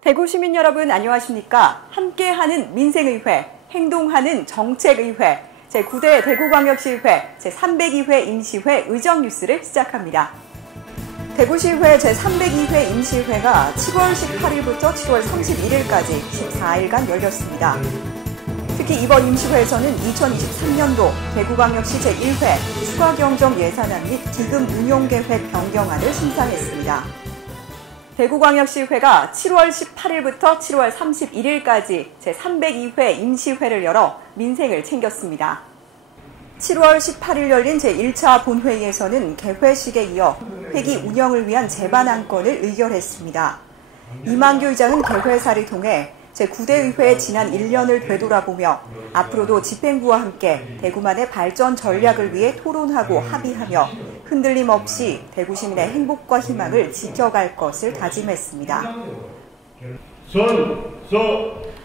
대구 시민 여러분 안녕하십니까? 함께하는 민생의회, 행동하는 정책의회, 제9대 대구광역시의회 제302회 임시회 의정뉴스를 시작합니다. 대구시의회 제302회 임시회가 7월 18일부터 7월 31일까지 14일간 열렸습니다. 특히 이번 임시회에서는 2023년도 대구광역시 제1회 추가경정 예산안 및 기금 운용계획 변경안을 심사했습니다. 대구광역시의회가 7월 18일부터 7월 31일까지 제302회 임시회를 열어 민생을 챙겼습니다. 7월 18일 열린 제1차 본회의에서는 개회식에 이어 회기 운영을 위한 제반 안건을 의결했습니다. 이만교 의장은 개회사를 통해 제9대 의회의 지난 1년을 되돌아보며 앞으로도 집행부와 함께 대구만의 발전 전략을 위해 토론하고 합의하며 흔들림 없이 대구 시민의 행복과 희망을 지켜갈 것을 다짐했습니다.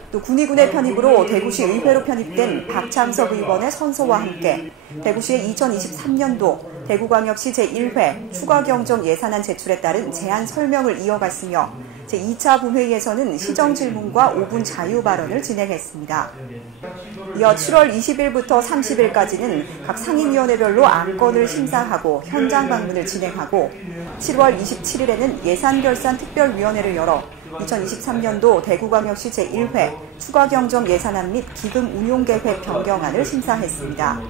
또 군의군의 편입으로 대구시 의회로 편입된 박창석 의원의 선서와 함께 대구시의 2023년도 대구광역시 제1회 추가경정 예산안 제출에 따른 제안 설명을 이어갔으며 제2차 본회의에서는 시정질문과 5분 자유발언을 진행했습니다. 이어 7월 20일부터 30일까지는 각 상임위원회별로 안건을 심사하고 현장 방문을 진행하고 7월 27일에는 예산결산특별위원회를 열어 2023년도 대구광역시 제1회 추가경정 예산안 및 기금 운용계획 변경안을 심사했습니다.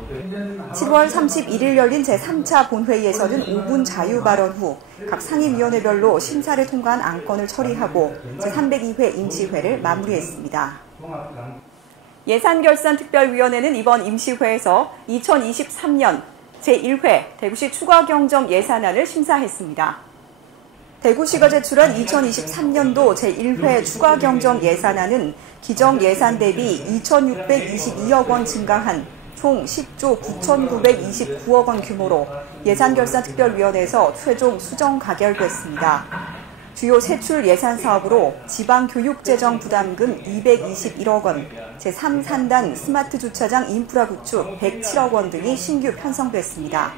7월 31일 열린 제3차 본회의에서는 5분 자유발언 후 각 상임위원회별로 심사를 통과한 안건을 처리하고 제302회 임시회를 마무리했습니다. 예산결산특별위원회는 이번 임시회에서 2023년 제1회 대구시 추가경정 예산안을 심사했습니다. 대구시가 제출한 2023년도 제1회 추가경정 예산안은 기정 예산 대비 2,622억 원 증가한 총 10조 9,929억 원 규모로 예산결산특별위원회에서 최종 수정 가결됐습니다. 주요 세출 예산 사업으로 지방교육재정 부담금 221억 원, 제3산단 스마트 주차장 인프라 구축 107억 원 등이 신규 편성됐습니다.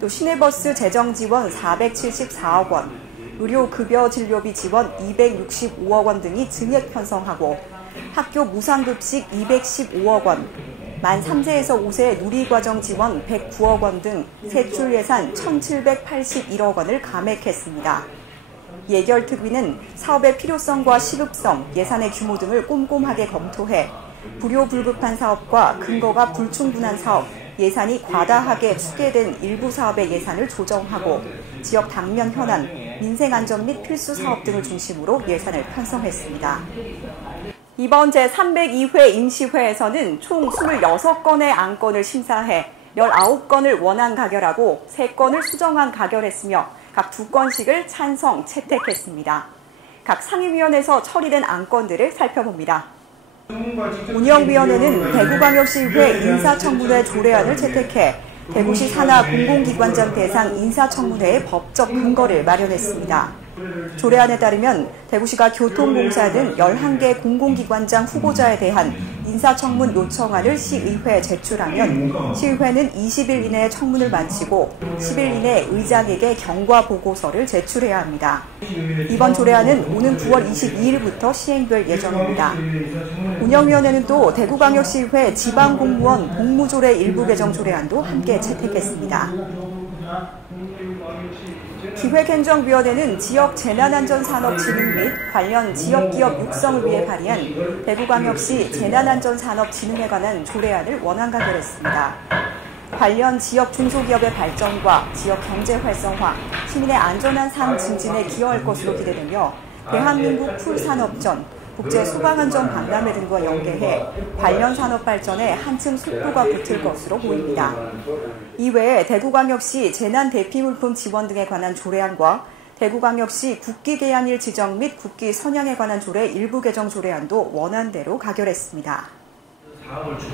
또 시내버스 재정 지원 474억 원, 의료급여 진료비 지원 265억 원 등이 증액 편성하고 학교 무상급식 215억 원, 만 3세에서 5세 누리과정 지원 109억 원 등 세출 예산 1,781억 원을 감액했습니다. 예결특위는 사업의 필요성과 시급성, 예산의 규모 등을 꼼꼼하게 검토해 불효불급한 사업과 근거가 불충분한 사업, 예산이 과다하게 추계된 일부 사업의 예산을 조정하고 지역 당면 현안, 민생안전 및 필수 사업 등을 중심으로 예산을 편성했습니다. 이번 제302회 임시회에서는 총 26건의 안건을 심사해 19건을 원안 가결하고 3건을 수정안 가결했으며 각 2건씩을 찬성, 채택했습니다. 각 상임위원회에서 처리된 안건들을 살펴봅니다. 운영위원회는 대구광역시의회 인사청문회 조례안을 채택해 대구시 산하 공공기관장 대상 인사청문회의 법적 근거를 마련했습니다. 조례안에 따르면 대구시가 교통공사 등 11개 공공기관장 후보자에 대한 인사청문 요청안을 시의회에 제출하면 시의회는 20일 이내에 청문을 마치고 10일 이내에 의장에게 경과 보고서를 제출해야 합니다. 이번 조례안은 오는 9월 22일부터 시행될 예정입니다. 운영위원회는 또 대구광역시의회 지방공무원 복무조례 일부 개정 조례안도 함께 채택했습니다. 기획행정위원회는 지역 재난안전산업진흥 및 관련 지역기업 육성을 위해 발의한 대구광역시 재난안전산업진흥에 관한 조례안을 원안 가결했습니다. 관련 지역 중소기업의 발전과 지역 경제 활성화, 시민의 안전한 삶 증진에 기여할 것으로 기대되며 대한민국 풀산업전, 국제 소방안전 박람회 등과 연계해 관련 산업 발전에 한층 속도가 붙을 것으로 보입니다. 이외에 대구광역시 재난대피물품 지원 등에 관한 조례안과 대구광역시 국기개양일 지정 및 국기 선양에 관한 조례 일부 개정 조례안도 원안대로 가결했습니다.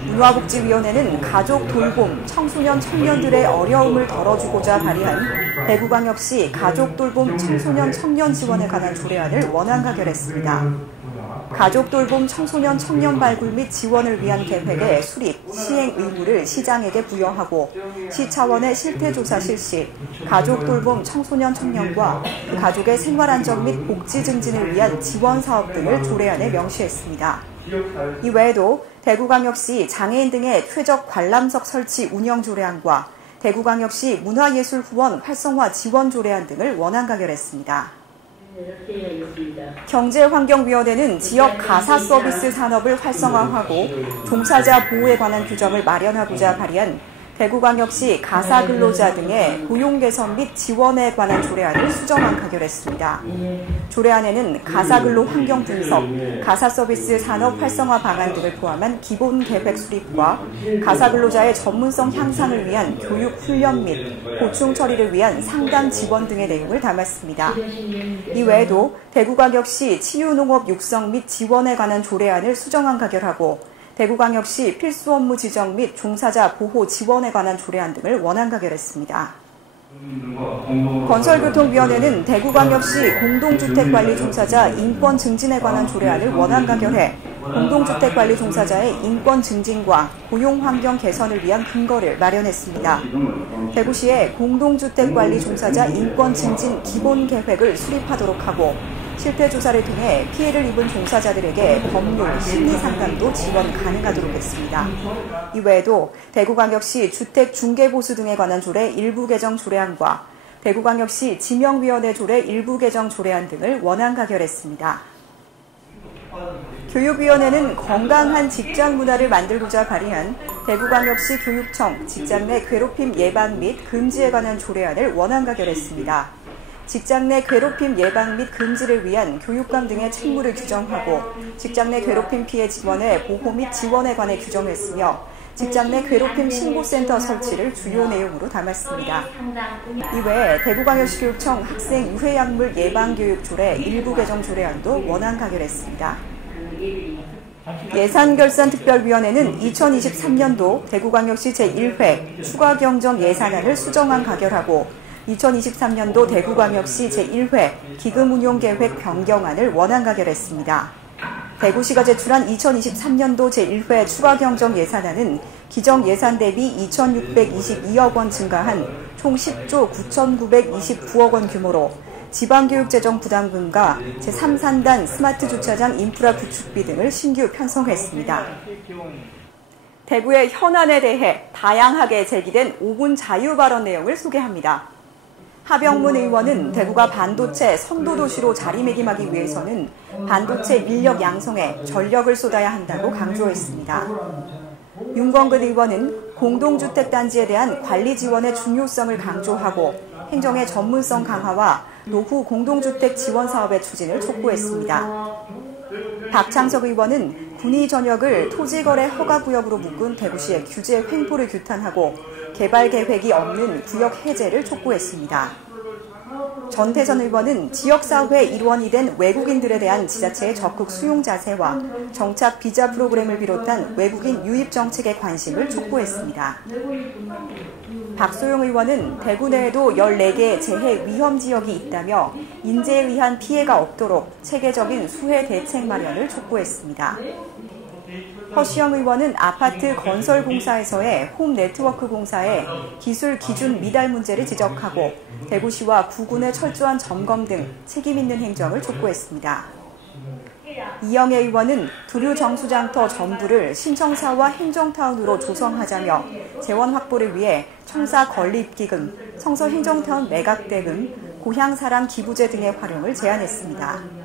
문화복지위원회는 가족 돌봄, 청소년 청년들의 어려움을 덜어주고자 발의한 대구광역시 가족 돌봄 청소년 청년 지원에 관한 조례안을 원안 가결했습니다. 가족 돌봄 청소년 청년 발굴 및 지원을 위한 계획의 수립, 시행 의무를 시장에게 부여하고 시 차원의 실태조사 실시, 가족 돌봄 청소년 청년과 그 가족의 생활 안정 및 복지 증진을 위한 지원 사업 등을 조례안에 명시했습니다. 이 외에도 대구광역시 장애인 등의 퇴적 관람석 설치 운영 조례안과 대구광역시 문화예술후원 활성화 지원 조례안 등을 원안 가결했습니다. 경제환경위원회는 지역 가사서비스 산업을 활성화하고 종사자 보호에 관한 규정을 마련하고자 발의한 대구광역시 가사근로자 등의 고용 개선 및 지원에 관한 조례안을 수정안 가결했습니다. 조례안에는 가사근로 환경 분석, 가사서비스 산업 활성화 방안 등을 포함한 기본 계획 수립과 가사근로자의 전문성 향상을 위한 교육 훈련 및 보충 처리를 위한 상담 지원 등의 내용을 담았습니다. 이 외에도 대구광역시 치유농업 육성 및 지원에 관한 조례안을 수정안 가결하고 대구광역시 필수 업무 지정 및 종사자 보호 지원에 관한 조례안 등을 원안 가결했습니다. 건설교통위원회는 대구광역시 공동주택관리 종사자 인권 증진에 관한 조례안을 원안 가결해 공동주택관리 종사자의 인권 증진과 고용환경 개선을 위한 근거를 마련했습니다. 대구시에 공동주택관리 종사자 인권 증진 기본 계획을 수립하도록 하고 실태조사를 통해 피해를 입은 종사자들에게 법률, 심리상담도 지원 가능하도록 했습니다. 이외에도 대구광역시 주택중개보수 등에 관한 조례 일부 개정 조례안과 대구광역시 지명위원회 조례 일부 개정 조례안 등을 원안 가결했습니다. 교육위원회는 건강한 직장 문화를 만들고자 발의한 대구광역시 교육청 직장 내 괴롭힘 예방 및 금지에 관한 조례안을 원안 가결했습니다. 직장 내 괴롭힘 예방 및 금지를 위한 교육감 등의 책무를 규정하고 직장 내 괴롭힘 피해 지원의 보호 및 지원에 관해 규정했으며 직장 내 괴롭힘 신고센터 설치를 주요 내용으로 담았습니다. 이외에 대구광역시 교육청 학생 유해약물 예방교육 조례 일부 개정 조례안도 원안 가결했습니다. 예산결산특별위원회는 2023년도 대구광역시 제1회 추가경정 예산안을 수정안 가결하고 2023년도 대구광역시 제1회 기금운용계획 변경안을 원안 가결했습니다. 대구시가 제출한 2023년도 제1회 추가경정 예산안은 기정 예산 대비 2,622억 원 증가한 총 10조 9,929억 원 규모로 지방교육재정 부담금과 제3산단 스마트 주차장 인프라 구축비 등을 신규 편성했습니다. 대구의 현안에 대해 다양하게 제기된 5분 자유 발언 내용을 소개합니다. 하병문 의원은 대구가 반도체 선도도시로 자리매김하기 위해서는 반도체 인력 양성에 전력을 쏟아야 한다고 강조했습니다. 윤건근 의원은 공동주택단지에 대한 관리 지원의 중요성을 강조하고 행정의 전문성 강화와 노후 공동주택 지원 사업의 추진을 촉구했습니다. 박창석 의원은 군의 전역을 토지거래 허가구역으로 묶은 대구시의 규제 횡포를 규탄하고 개발 계획이 없는 구역 해제를 촉구했습니다. 전태선 의원은 지역사회 일원이 된 외국인들에 대한 지자체의 적극 수용 자세와 정착 비자 프로그램을 비롯한 외국인 유입 정책에 관심을 촉구했습니다. 박소영 의원은 대구 내에도 14개 재해 위험 지역이 있다며 인재에 의한 피해가 없도록 체계적인 수해 대책 마련을 촉구했습니다. 허시영 의원은 아파트 건설 공사에서의 홈 네트워크 공사의 기술 기준 미달 문제를 지적하고 대구시와 구군의 철저한 점검 등 책임 있는 행정을 촉구했습니다. 이영애 의원은 두류 정수장터 전부를 신청사와 행정타운으로 조성하자며 재원 확보를 위해 청사 건립기금, 성서 행정타운 매각대금, 고향사람 기부제 등의 활용을 제안했습니다.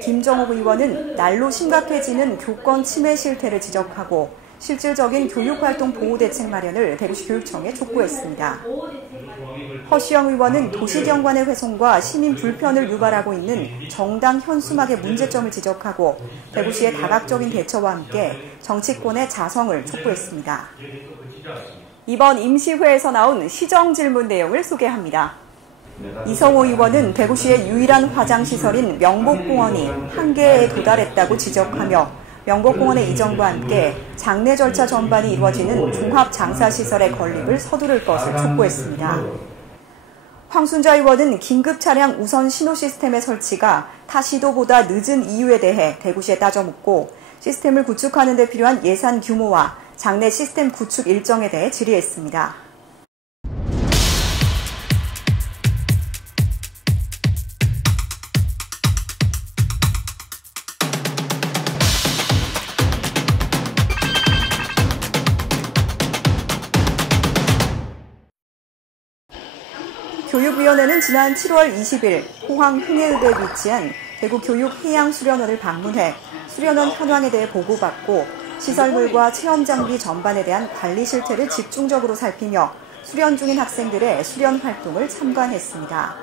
김정옥 의원은 날로 심각해지는 교권 침해 실태를 지적하고 실질적인 교육활동 보호대책 마련을 대구시 교육청에 촉구했습니다. 허시영 의원은 도시경관의 훼손과 시민 불편을 유발하고 있는 정당 현수막의 문제점을 지적하고 대구시의 다각적인 대처와 함께 정치권의 자성을 촉구했습니다. 이번 임시회에서 나온 시정 질문 내용을 소개합니다. 이성호 의원은 대구시의 유일한 화장시설인 명복공원이 한계에 도달했다고 지적하며 명복공원의 이전과 함께 장례 절차 전반이 이루어지는 종합장사시설의 건립을 서두를 것을 촉구했습니다. 황순자 의원은 긴급 차량 우선 신호 시스템의 설치가 타 시도보다 늦은 이유에 대해 대구시에 따져 묻고 시스템을 구축하는 데 필요한 예산 규모와 장내 시스템 구축 일정에 대해 질의했습니다. 교육위원회는 지난 7월 20일 포항 흥해읍에 위치한 대구 교육해양수련원을 방문해 수련원 현황에 대해 보고받고 시설물과 체험 장비 전반에 대한 관리 실태를 집중적으로 살피며 수련 중인 학생들의 수련 활동을 참관했습니다.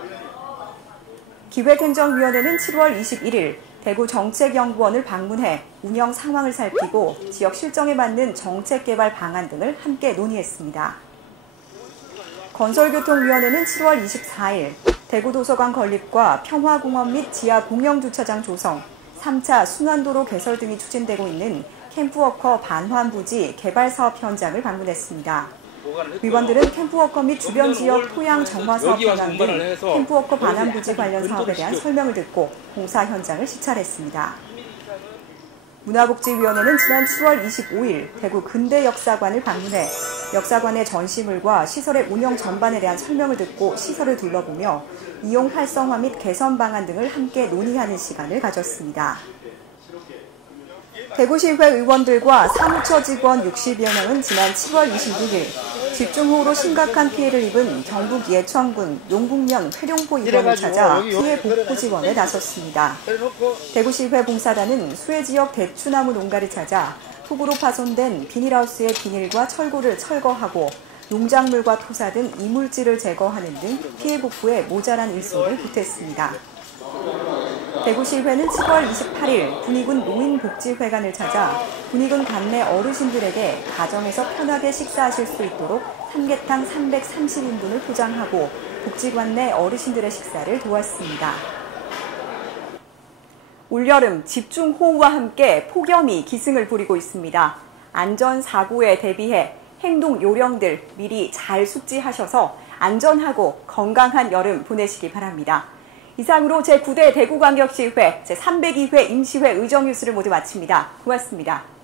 기획행정위원회는 7월 21일 대구 정책연구원을 방문해 운영 상황을 살피고 지역 실정에 맞는 정책 개발 방안 등을 함께 논의했습니다. 건설교통위원회는 7월 24일 대구도서관 건립과 평화공원 및 지하 공영주차장 조성, 3차 순환도로 개설 등이 추진되고 있는 캠프워커 반환부지 개발사업 현장을 방문했습니다. 위원들은 캠프워커 및 주변 지역 토양 정화 사업 현황 등 캠프워커 반환부지 관련 사업에 대한 설명을 듣고 공사 현장을 시찰했습니다. 문화복지위원회는 지난 7월 25일 대구 근대역사관을 방문해 역사관의 전시물과 시설의 운영 전반에 대한 설명을 듣고 시설을 둘러보며 이용 활성화 및 개선 방안 등을 함께 논의하는 시간을 가졌습니다. 대구시의회 의원들과 사무처 직원 60여 명은 지난 7월 26일 집중호우로 심각한 피해를 입은 경북 예천군 용북면 회룡포 일원을 찾아 피해 복구 지원에 나섰습니다. 대구시의회 봉사단은 수해 지역 대추나무 농가를 찾아 폭우로 파손된 비닐하우스의 비닐과 철골을 철거하고 농작물과 토사 등 이물질을 제거하는 등 피해 복구에 모자란 일손을 보탰습니다. 대구시의회는 7월 28일 군위군 노인복지회관을 찾아 군위군 관내 어르신들에게 가정에서 편하게 식사하실 수 있도록 삼계탕 330인분을 포장하고 복지관 내 어르신들의 식사를 도왔습니다. 올여름 집중호우와 함께 폭염이 기승을 부리고 있습니다. 안전사고에 대비해 행동 요령들 미리 잘 숙지하셔서 안전하고 건강한 여름 보내시기 바랍니다. 이상으로 제9대 대구광역시의회 제302회 임시회 의정뉴스를 모두 마칩니다. 고맙습니다.